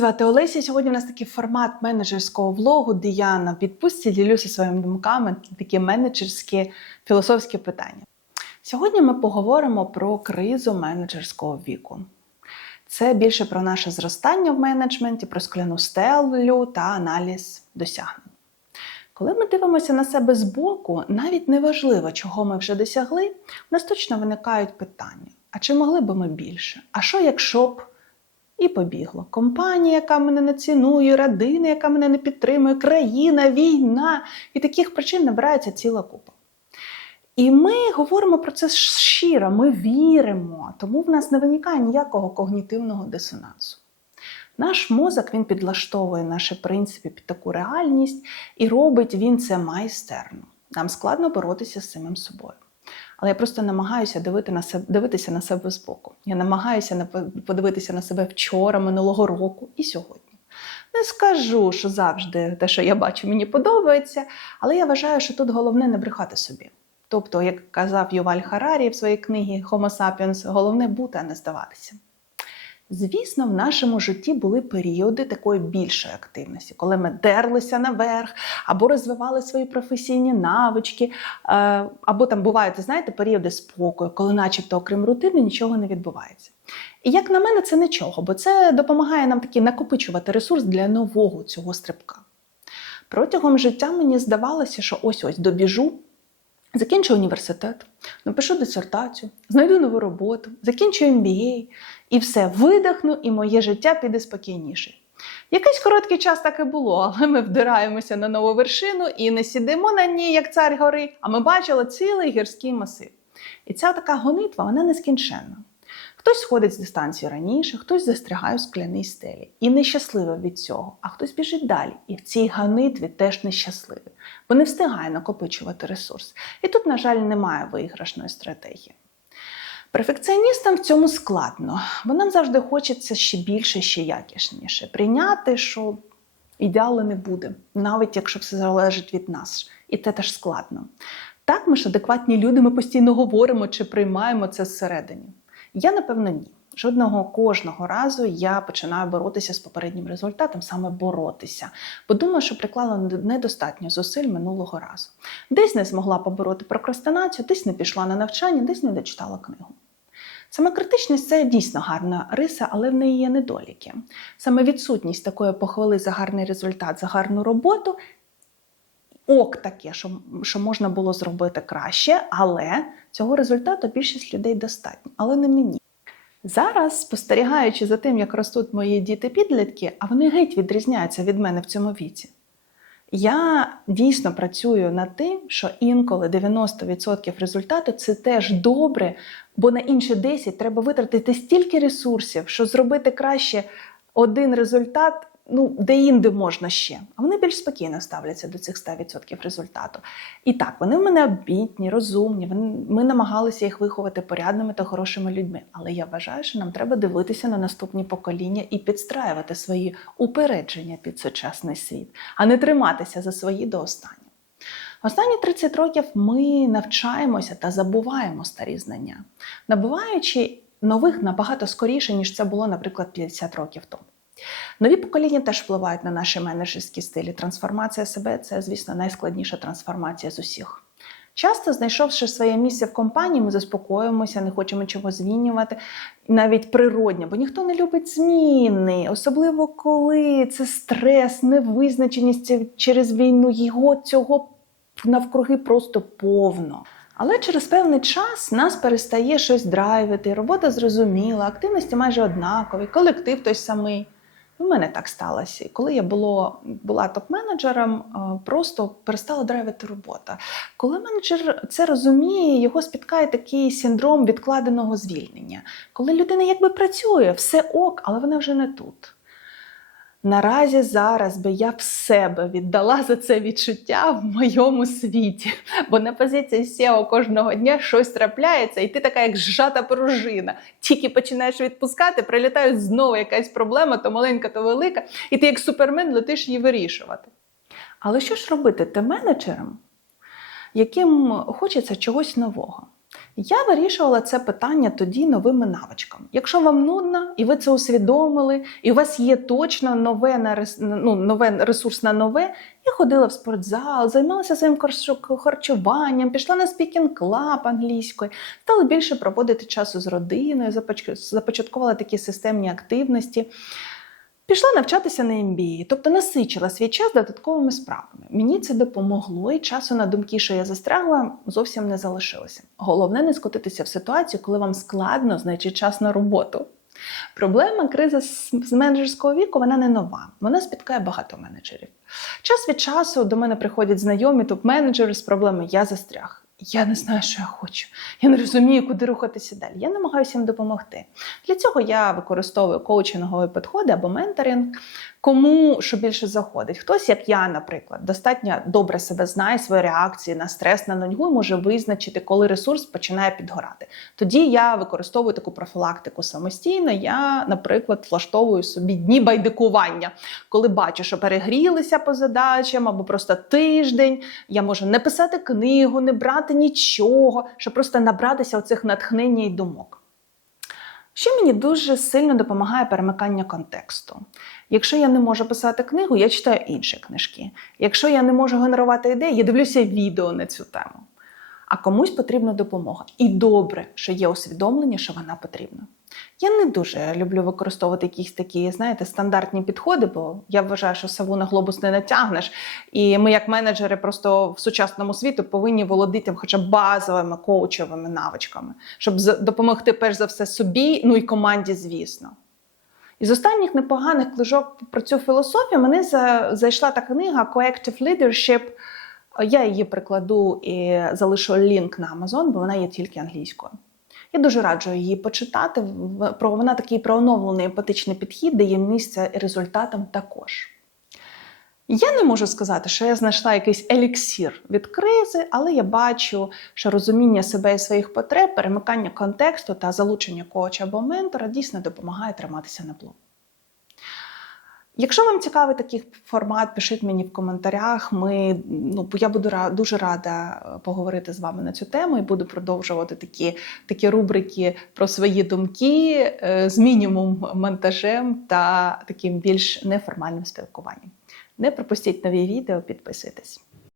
звати Олеся. Сьогодні у нас такий формат менеджерського влогу, де я на підпустці ділюся своїми думками, такі менеджерські філософські питання. Сьогодні ми поговоримо про кризу менеджерського віку. Це більше про наше зростання в менеджменті, про скляну стелю та аналіз досягнень. Коли ми дивимося на себе збоку, навіть неважливо, чого ми вже досягли, у нас точно виникають питання: а чи могли б ми більше? А що, якщо б і побігло? Компанія, яка мене не цінує, родина, яка мене не підтримує, країна, війна. І таких причин набирається ціла купа. І ми говоримо про це щиро, ми віримо, тому в нас не виникає ніякого когнітивного дисонансу. Наш мозок він підлаштовує наші принципи під таку реальність і робить він це майстерно. Нам складно боротися з самим собою. Але я просто намагаюся дивити на себе, дивитися на себе збоку. Я намагаюся на- подивитися на себе вчора, минулого року і сьогодні. Не скажу, що завжди те, що я бачу, мені подобається, але я вважаю, що тут головне не брехати собі. Тобто, як казав Юваль Харарі в своїй книгі Homo sapiens, головне бути, а не здаватися. Звісно, в нашому житті були періоди такої більшої активності, коли ми дерлися наверх, або розвивали свої професійні навички, е, або там бувають, знаєте, періоди спокою, коли, начебто, окрім рутини, нічого не відбувається. І як на мене, це нічого, бо це допомагає нам таки накопичувати ресурс для нового цього стрибка. Протягом життя мені здавалося, що ось ось добіжу, закінчу університет, напишу дисертацію, знайду нову роботу, закінчу MBA, і все видихну, і моє життя піде спокійніше. Якийсь короткий час так і було, але ми вдираємося на нову вершину і не сідемо на ній, як цар гори, а ми бачили цілий гірський масив. І ця така гонитва, вона нескінченна. Хтось сходить з дистанції раніше, хтось застрягає у скляній стелі. І нещасливий від цього, а хтось біжить далі. І в цій гонитві теж нещасливий, бо не встигає накопичувати ресурс. І тут, на жаль, немає виграшної стратегії. Перфекціоністам в цьому складно, бо нам завжди хочеться ще більше, ще якісніше. Прийняти, що ідеалу не буде, навіть якщо все залежить від нас. І це теж складно. Так, ми ж адекватні люди, ми постійно говоримо чи приймаємо це зсередині. Я, напевно, ні. Жодного кожного разу я починаю боротися з попереднім результатом, саме боротися. Бо думаю, що приклала недостатньо зусиль минулого разу. Десь не змогла побороти прокрастинацію, десь не пішла на навчання, десь не дочитала книгу. Самокритичність це дійсно гарна риса, але в неї є недоліки. Саме відсутність такої похвали за гарний результат, за гарну роботу. Ок таке, що, що можна було зробити краще, але цього результату більшість людей достатньо, але не мені. Зараз, спостерігаючи за тим, як ростуть мої діти-підлітки, а вони геть відрізняються від мене в цьому віці. Я дійсно працюю над тим, що інколи 90% результату це теж добре, бо на інші 10 треба витратити стільки ресурсів, що зробити краще один результат, ну, де-інде можна ще. А вони більш спокійно ставляться до цих 100% результату. І так, вони в мене обітні, розумні. Ми намагалися їх виховати порядними та хорошими людьми. Але я вважаю, що нам треба дивитися на наступні покоління і підстраювати свої упередження під сучасний світ, а не триматися за свої до останнього. Останні 30 років ми навчаємося та забуваємо старі знання, набуваючи нових набагато скоріше, ніж це було, наприклад, 50 років тому. Нові покоління теж впливають на наші менеджерські стилі. Трансформація себе це, звісно, найскладніша трансформація з усіх. Часто, знайшовши своє місце в компанії, ми заспокоїмося, не хочемо чого змінювати, навіть природньо, бо ніхто не любить зміни, особливо коли це стрес, невизначеність через війну, його цього навкруги просто повно. Але через певний час нас перестає щось драйвити, робота зрозуміла, активності майже однакові, колектив той самий. У мене так сталося. І Коли я було, була топ-менеджером, е, просто перестала драйвити робота. Коли менеджер це розуміє, його спіткає такий синдром відкладеного звільнення. Коли людина якби працює, все ок, але вона вже не тут. Наразі зараз би я в себе віддала за це відчуття в моєму світі. Бо на позиції SEO кожного дня щось трапляється, і ти така, як зжата пружина. Тільки починаєш відпускати, прилітає знову якась проблема, то маленька, то велика, і ти як супермен летиш її вирішувати. Але що ж робити тим менеджерам, яким хочеться чогось нового? Я вирішувала це питання тоді новими навичками. Якщо вам нудно, і ви це усвідомили, і у вас є точно нове на ну, нове ресурс на нове, я ходила в спортзал, займалася своїм харчуванням, пішла на спікінг клаб англійською, стала більше проводити часу з родиною, започ- започаткувала такі системні активності. Пішла навчатися на MBA, тобто насичила свій час додатковими справами. Мені це допомогло, і часу на думки, що я застрягла, зовсім не залишилося. Головне не скотитися в ситуацію, коли вам складно знайти час на роботу. Проблема кризи з з менеджерського віку вона не нова. Вона спіткає багато менеджерів. Час від часу до мене приходять знайомі топ-менеджери з проблеми Я застряг. Я не знаю, що я хочу. Я не розумію, куди рухатися далі. Я намагаюся їм допомогти. Для цього я використовую коучингові підходи або менторинг. Кому що більше заходить. Хтось, як я, наприклад, достатньо добре себе знає, свої реакції на стрес, на нудьгу і може визначити, коли ресурс починає підгорати. Тоді я використовую таку профілактику самостійно. Я, наприклад, влаштовую собі дні байдикування, коли бачу, що перегрілися по задачам або просто тиждень. Я можу не писати книгу, не брати нічого, щоб просто набратися оцих натхнення і думок. Ще мені дуже сильно допомагає перемикання контексту. Якщо я не можу писати книгу, я читаю інші книжки. Якщо я не можу генерувати ідеї, я дивлюся відео на цю тему. А комусь потрібна допомога. І добре, що є усвідомлення, що вона потрібна. Я не дуже люблю використовувати якісь такі, знаєте, стандартні підходи, бо я вважаю, що сову на глобус не натягнеш. І ми, як менеджери, просто в сучасному світу повинні володіти хоча б базовими коучовими навичками, щоб з- допомогти перш за все собі, ну і команді, звісно. Із останніх непоганих книжок про цю філософію мене за, зайшла та книга Coactive Leadership. Я її прикладу і залишу лінк на Amazon, бо вона є тільки англійською. Я дуже раджу її почитати. Вона такий про оновлений емпатичний підхід, дає місце результатам також. Я не можу сказати, що я знайшла якийсь еліксір від кризи, але я бачу, що розуміння себе і своїх потреб, перемикання контексту та залучення коуча або ментора дійсно допомагає триматися на плаву. Якщо вам цікавий такий формат, пишіть мені в коментарях. Ми, ну, я буду дуже рада е, поговорити з вами на цю тему і буду продовжувати такі, такі рубрики про свої думки е, з мінімум монтажем та таким більш неформальним спілкуванням. Не пропустіть нові відео, підписуйтесь.